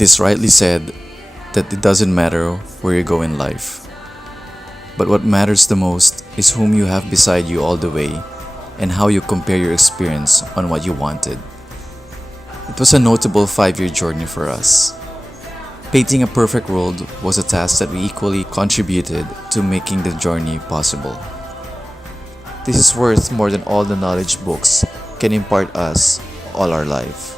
It is rightly said that it doesn't matter where you go in life, but what matters the most is whom you have beside you all the way and how you compare your experience on what you wanted. It was a notable 5-year journey for us. Painting a perfect world was a task that we equally contributed to making the journey possible. This is worth more than all the knowledge books can impart us all our life.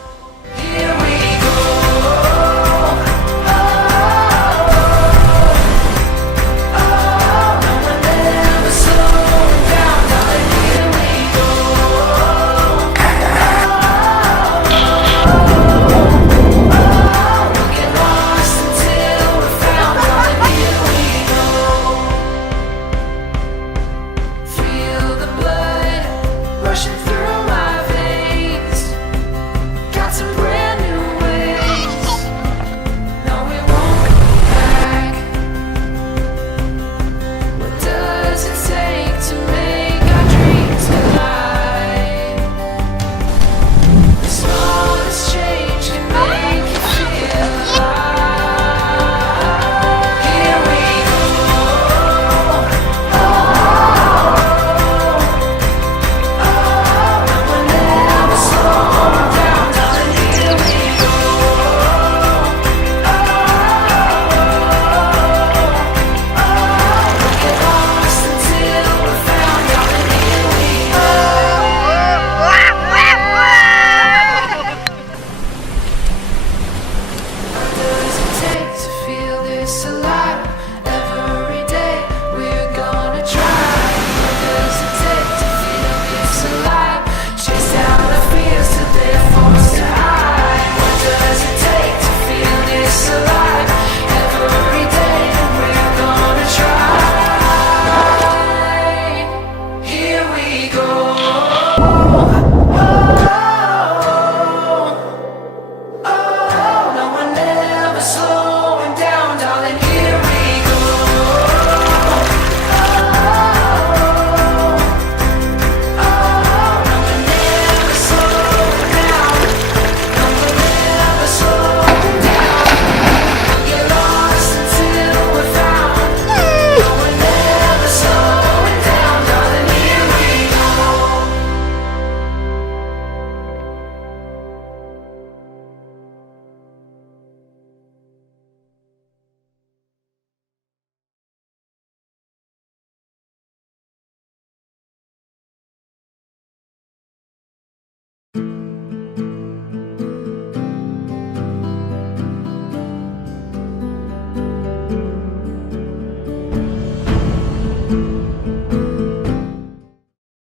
Alive.